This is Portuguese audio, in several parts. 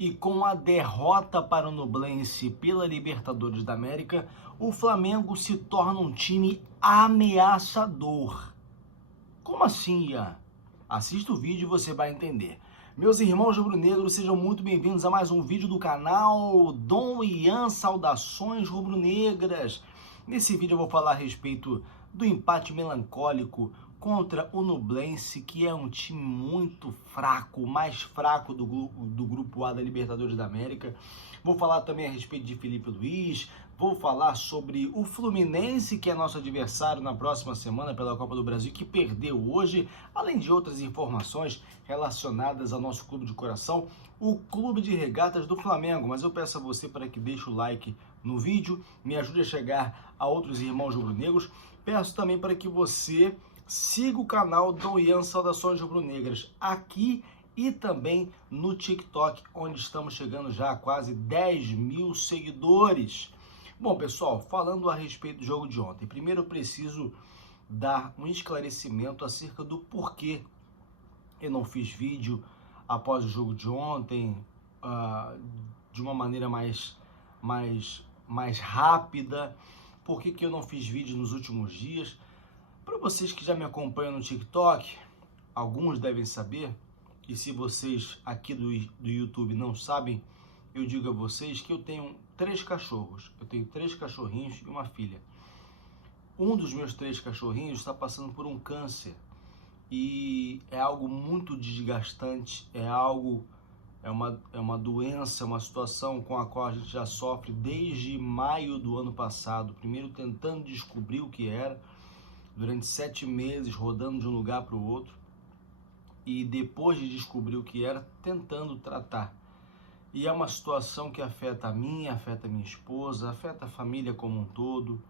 E com a derrota para o Nublense pela Libertadores da América, o Flamengo se torna um time ameaçador. Como assim, Ian? Assista o vídeo e você vai entender. Meus irmãos rubro-negros, sejam muito bem-vindos a mais um vídeo do canal Dom Ian Saudações Rubro-Negras. Nesse vídeo eu vou falar a respeito do empate melancólico contra o Nublense, que é um time muito fraco, o mais fraco do Grupo A da Libertadores da América. Vou falar também a respeito de Felipe Luiz, vou falar sobre o Fluminense, que é nosso adversário na próxima semana pela Copa do Brasil, que perdeu hoje, além de outras informações relacionadas ao nosso clube de coração, o Clube de Regatas do Flamengo. Mas eu peço a você para que deixe o like no vídeo, me ajude a chegar a outros irmãos rubro-negros. Peço também para que você siga o canal Dom Ian Saudações Rubro-Negras aqui e também no TikTok, onde estamos chegando já a quase 10 mil seguidores. Bom, pessoal, falando a respeito do jogo de ontem, primeiro eu preciso dar um esclarecimento acerca do porquê eu não fiz vídeo após o jogo de ontem, de uma maneira mais rápida. Por que eu não fiz vídeo nos últimos dias? Para vocês que já me acompanham no TikTok, alguns devem saber, e se vocês aqui do YouTube não sabem, eu digo a vocês que eu tenho 3 cachorros. Eu tenho 3 cachorrinhos e uma filha. Um dos meus 3 cachorrinhos está passando por um câncer. E é algo muito desgastante, é uma doença, uma situação com a qual a gente já sofre desde maio do ano passado. Primeiro tentando descobrir o que era, durante 7 meses rodando de um lugar para o outro. E depois de descobrir o que era, tentando tratar. E é uma situação que afeta a mim, afeta a minha esposa, afeta a família como um todo.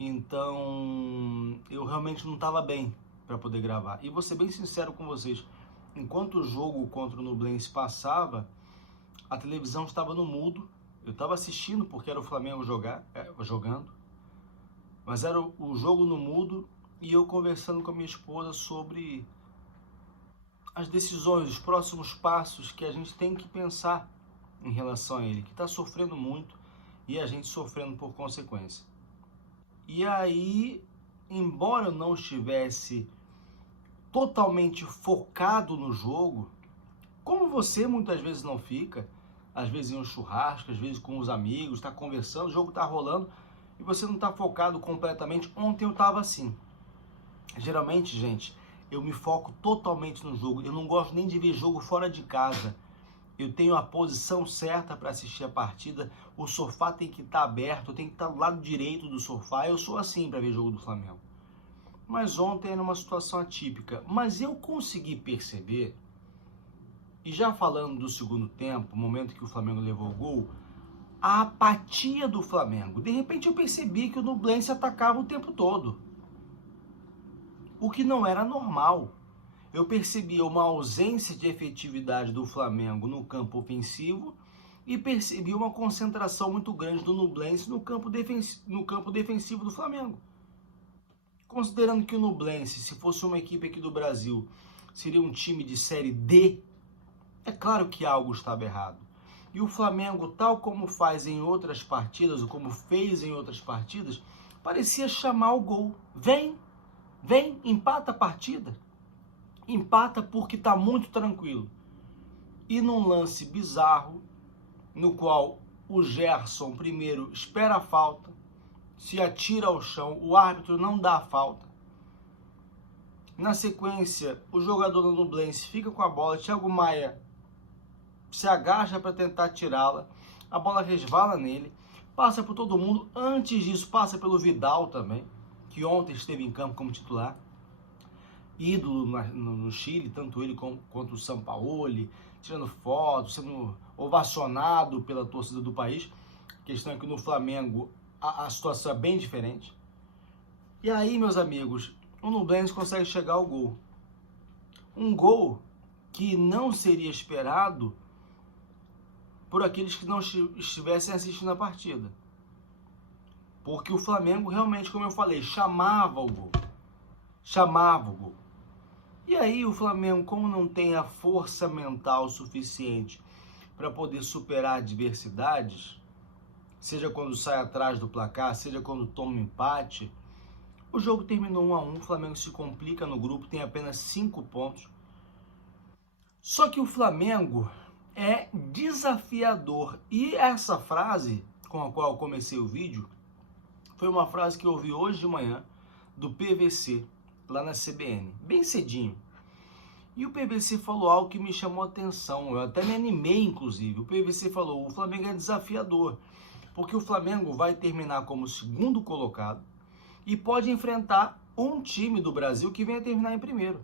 Então, eu realmente não estava bem para poder gravar. E vou ser bem sincero com vocês, enquanto o jogo contra o Nublense passava, a televisão estava no mudo. Eu estava assistindo porque era o Flamengo jogando, mas era o jogo no mudo e eu conversando com a minha esposa sobre as decisões, os próximos passos que a gente tem que pensar em relação a ele, que está sofrendo muito e a gente sofrendo por consequência. E aí, embora eu não estivesse totalmente focado no jogo, como você muitas vezes não fica, às vezes em um churrasco, às vezes com os amigos, está conversando, o jogo está rolando e você não está focado completamente. Ontem eu estava assim. Geralmente, gente, eu me foco totalmente no jogo. Eu não gosto nem de ver jogo fora de casa. Eu tenho a posição certa para assistir a partida. O sofá tem que estar aberto, eu tenho que estar do lado direito do sofá. Eu sou assim para ver jogo do Flamengo. Mas ontem era uma situação atípica. Mas eu consegui perceber, e já falando do segundo tempo, o momento que o Flamengo levou o gol, a apatia do Flamengo. De repente eu percebi que o Nublense atacava o tempo todo, o que não era normal. Eu percebi uma ausência de efetividade do Flamengo no campo ofensivo e percebi uma concentração muito grande do Nublense no campo defensivo do Flamengo. Considerando que o Nublense, se fosse uma equipe aqui do Brasil, seria um time de Série D, é claro que algo estava errado. E o Flamengo, tal como faz em outras partidas, ou como fez em outras partidas, parecia chamar o gol. Vem, empata a partida. Empata porque está muito tranquilo. E num lance bizarro, no qual o Gerson primeiro espera a falta, se atira ao chão, o árbitro não dá a falta. Na sequência, o jogador do Nublense fica com a bola, Thiago Maia se agacha para tentar tirá-la, a bola resvala nele, passa por todo mundo. Antes disso, passa pelo Vidal também, que ontem esteve em campo como titular, ídolo no Chile, tanto ele quanto o Sampaoli, tirando fotos, sendo ovacionado pela torcida do país. A questão é que no Flamengo a situação é bem diferente. E aí, meus amigos, o Nublense consegue chegar ao gol. Um gol que não seria esperado por aqueles que não estivessem assistindo a partida. Porque o Flamengo realmente, como eu falei, chamava o gol. E aí o Flamengo, como não tem a força mental suficiente para poder superar adversidades, seja quando sai atrás do placar, seja quando toma um empate. O jogo terminou 1-1, o Flamengo se complica no grupo, tem apenas 5 pontos. Só que o Flamengo é desafiador. E essa frase com a qual eu comecei o vídeo foi uma frase que eu ouvi hoje de manhã do PVC, lá na CBN, bem cedinho. E o PVC falou algo que me chamou a atenção, eu até me animei inclusive. O PVC falou: o Flamengo é desafiador, porque o Flamengo vai terminar como segundo colocado e pode enfrentar um time do Brasil que venha terminar em primeiro.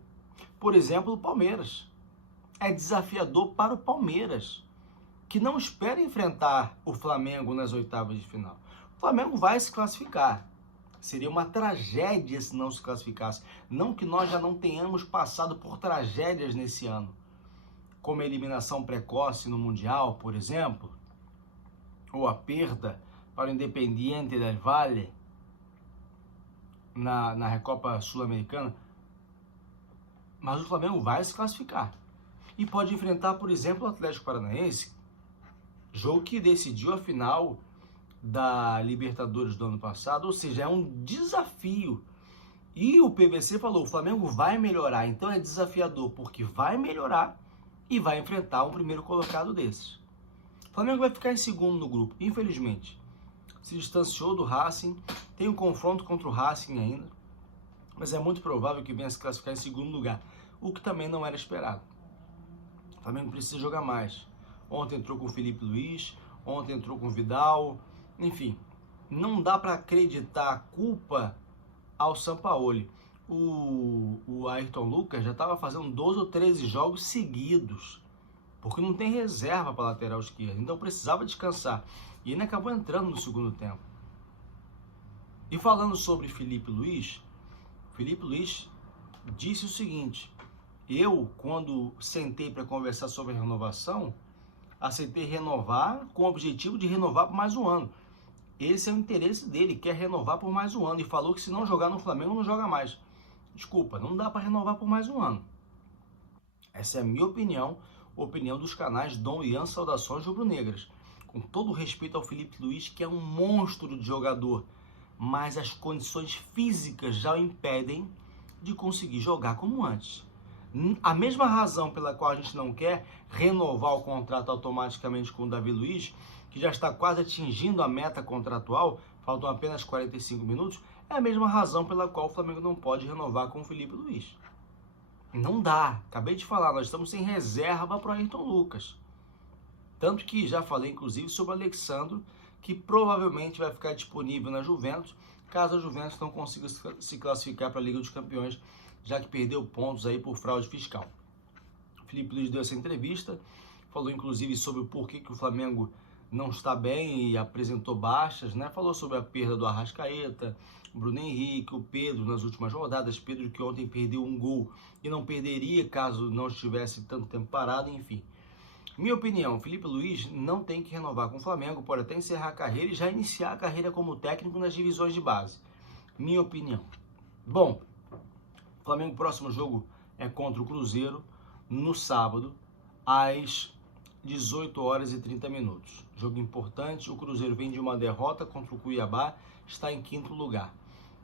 Por exemplo, o Palmeiras. É desafiador para o Palmeiras, que não espera enfrentar o Flamengo nas oitavas de final. O Flamengo vai se classificar. Seria uma tragédia se não se classificasse. Não que nós já não tenhamos passado por tragédias nesse ano, como a eliminação precoce no Mundial, por exemplo, ou a perda para o Independiente del Valle na Recopa Sul-Americana. Mas o Flamengo vai se classificar. E pode enfrentar, por exemplo, o Atlético Paranaense, jogo que decidiu a final da Libertadores do ano passado, ou seja, é um desafio. E o PVC falou: o Flamengo vai melhorar, então é desafiador, porque vai melhorar e vai enfrentar um primeiro colocado desses. O Flamengo vai ficar em segundo no grupo, infelizmente. Se distanciou do Racing, tem um confronto contra o Racing ainda, mas é muito provável que venha se classificar em segundo lugar, o que também não era esperado. O Flamengo precisa jogar mais. Ontem entrou com o Felipe Luiz, ontem entrou com o Vidal, enfim, não dá para acreditar a culpa ao Sampaoli. O Ayrton Lucas já estava fazendo 12 ou 13 jogos seguidos, porque não tem reserva para a lateral esquerda, então precisava descansar. E ele acabou entrando no segundo tempo. E falando sobre Felipe Luiz disse o seguinte: eu, quando sentei para conversar sobre a renovação, aceitei renovar com o objetivo de renovar por mais um ano. Esse é o interesse dele, quer renovar por mais um ano. E falou que se não jogar no Flamengo, não joga mais. Desculpa, não dá para renovar por mais um ano. Essa é a minha opinião, opinião dos canais Dom Ian Saudações Rubro-Negras. Com todo respeito ao Felipe Luiz, que é um monstro de jogador, mas as condições físicas já o impedem de conseguir jogar como antes. A mesma razão pela qual a gente não quer renovar o contrato automaticamente com o Davi Luiz, que já está quase atingindo a meta contratual, faltam apenas 45 minutos, é a mesma razão pela qual o Flamengo não pode renovar com o Felipe Luiz. Não dá, acabei de falar, nós estamos sem reserva para o Ayrton Lucas. Tanto que já falei inclusive sobre o Alexandro, que provavelmente vai ficar disponível na Juventus, caso a Juventus não consiga se classificar para a Liga dos Campeões, já que perdeu pontos aí por fraude fiscal. O Felipe Luiz deu essa entrevista, falou inclusive sobre o porquê que o Flamengo não está bem e apresentou baixas, né? Falou sobre a perda do Arrascaeta, o Bruno Henrique, o Pedro nas últimas rodadas, Pedro que ontem perdeu um gol e não perderia caso não estivesse tanto tempo parado, enfim. Minha opinião, o Felipe Luiz não tem que renovar com o Flamengo, pode até encerrar a carreira e já iniciar a carreira como técnico nas divisões de base. Minha opinião. Bom, o Flamengo, próximo jogo é contra o Cruzeiro, no sábado, às 18 horas e 30 minutos. Jogo importante, o Cruzeiro vem de uma derrota contra o Cuiabá, está em 5º lugar.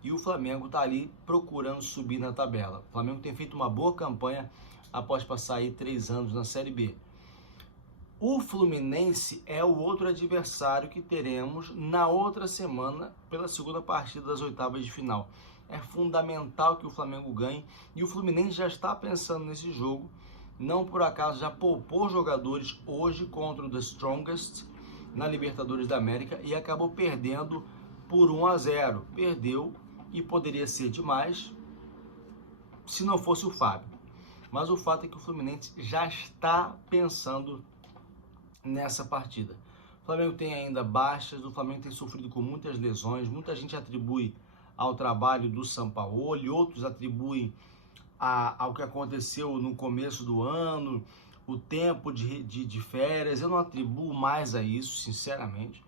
E o Flamengo está ali procurando subir na tabela. O Flamengo tem feito uma boa campanha após passar aí 3 anos na Série B. O Fluminense é o outro adversário que teremos na outra semana pela segunda partida das oitavas de final. É fundamental que o Flamengo ganhe e o Fluminense já está pensando nesse jogo. Não por acaso já poupou jogadores hoje contra o The Strongest na Libertadores da América e acabou perdendo por 1-0. Perdeu e poderia ser demais se não fosse o Fábio. Mas o fato é que o Fluminense já está pensando nessa partida. O Flamengo tem ainda baixas, o Flamengo tem sofrido com muitas lesões, muita gente atribui ao trabalho do Sampaoli, outros atribuem ao que aconteceu no começo do ano, o tempo de férias. Eu não atribuo mais a isso, sinceramente.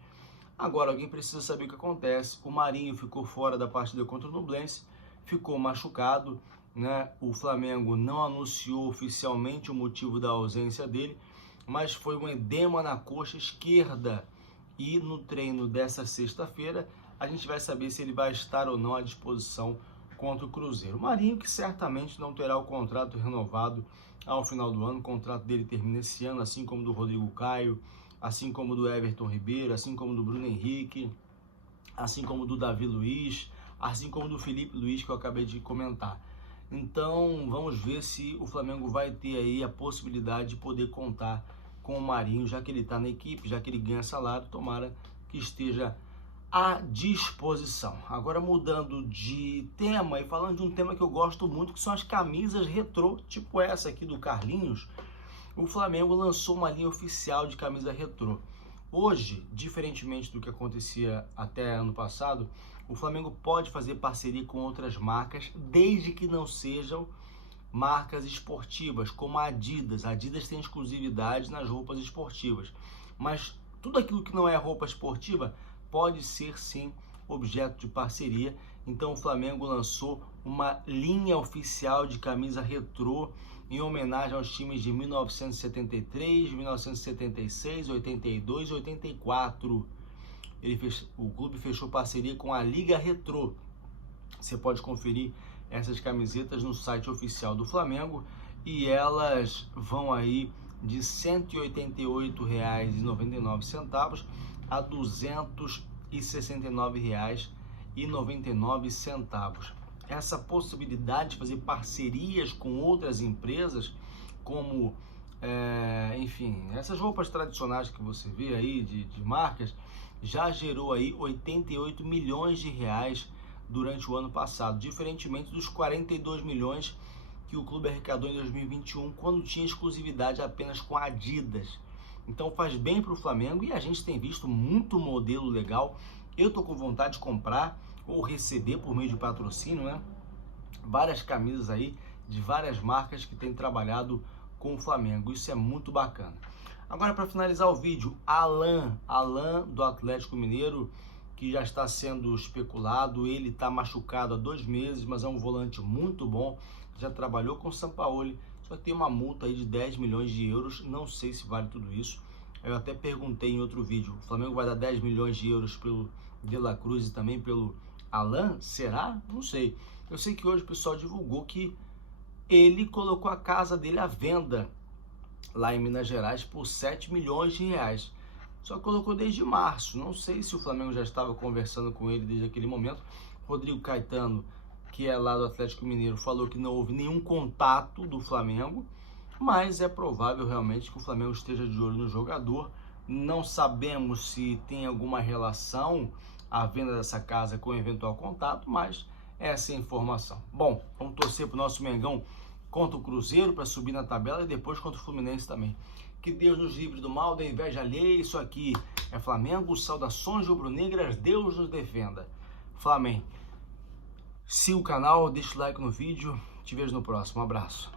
Agora, alguém precisa saber o que acontece. O Marinho ficou fora da partida contra o Nublense, ficou machucado, né? O Flamengo não anunciou oficialmente o motivo da ausência dele, mas foi um edema na coxa esquerda. E no treino dessa sexta-feira, a gente vai saber se ele vai estar ou não à disposição contra o Cruzeiro. O Marinho, que certamente não terá o contrato renovado ao final do ano, o contrato dele termina esse ano, assim como do Rodrigo Caio, assim como do Everton Ribeiro, assim como do Bruno Henrique, assim como do Davi Luiz, assim como do Felipe Luiz, que eu acabei de comentar. Então, vamos ver se o Flamengo vai ter aí a possibilidade de poder contar com o Marinho, já que ele está na equipe, já que ele ganha salário, tomara que esteja à disposição. Agora, mudando de tema e falando de um tema que eu gosto muito, que são as camisas retrô, tipo essa aqui do Carlinhos. O Flamengo lançou uma linha oficial de camisa retrô. Hoje, diferentemente do que acontecia até ano passado, o Flamengo pode fazer parceria com outras marcas, desde que não sejam marcas esportivas, como a Adidas. A Adidas tem exclusividade nas roupas esportivas, mas tudo aquilo que não é roupa esportiva pode ser sim objeto de parceria. Então o Flamengo lançou uma linha oficial de camisa retrô em homenagem aos times de 1973, 1976, 82 e 84. O clube fechou parceria com a Liga Retrô. Você pode conferir essas camisetas no site oficial do Flamengo e elas vão aí de R$ 188,99 a R$ 269,99. Essa possibilidade de fazer parcerias com outras empresas, como, enfim, essas roupas tradicionais que você vê aí de marcas, já gerou aí 88 milhões de reais durante o ano passado, diferentemente dos 42 milhões que o clube arrecadou em 2021, quando tinha exclusividade apenas com a Adidas. Então faz bem para o Flamengo e a gente tem visto muito modelo legal. Eu tô com vontade de comprar ou receber por meio de patrocínio, né? Várias camisas aí de várias marcas que têm trabalhado com o Flamengo. Isso é muito bacana. Agora, para finalizar o vídeo, Alan do Atlético Mineiro, que já está sendo especulado. Ele está machucado há 2 meses, mas é um volante muito bom, já trabalhou com o Sampaoli, só que tem uma multa aí de 10 milhões de euros, não sei se vale tudo isso. Eu até perguntei em outro vídeo, o Flamengo vai dar 10 milhões de euros pelo De La Cruz e também pelo Alan? Será? Não sei. Eu sei que hoje o pessoal divulgou que ele colocou a casa dele à venda lá em Minas Gerais por 7 milhões de reais. Só colocou desde março. Não sei se o Flamengo já estava conversando com ele desde aquele momento. Rodrigo Caetano, que é lá do Atlético Mineiro, falou que não houve nenhum contato do Flamengo, mas é provável realmente que o Flamengo esteja de olho no jogador. Não sabemos se tem alguma relação a venda dessa casa com eventual contato, mas essa é a informação. Bom, vamos torcer para o nosso Mengão contra o Cruzeiro para subir na tabela e depois contra o Fluminense também. Que Deus nos livre do mal, da inveja alheia. Isso aqui é Flamengo. Saudações rubro-negras. Deus nos defenda. Flamengo. Siga o canal, deixa o like no vídeo. Te vejo no próximo. Um abraço.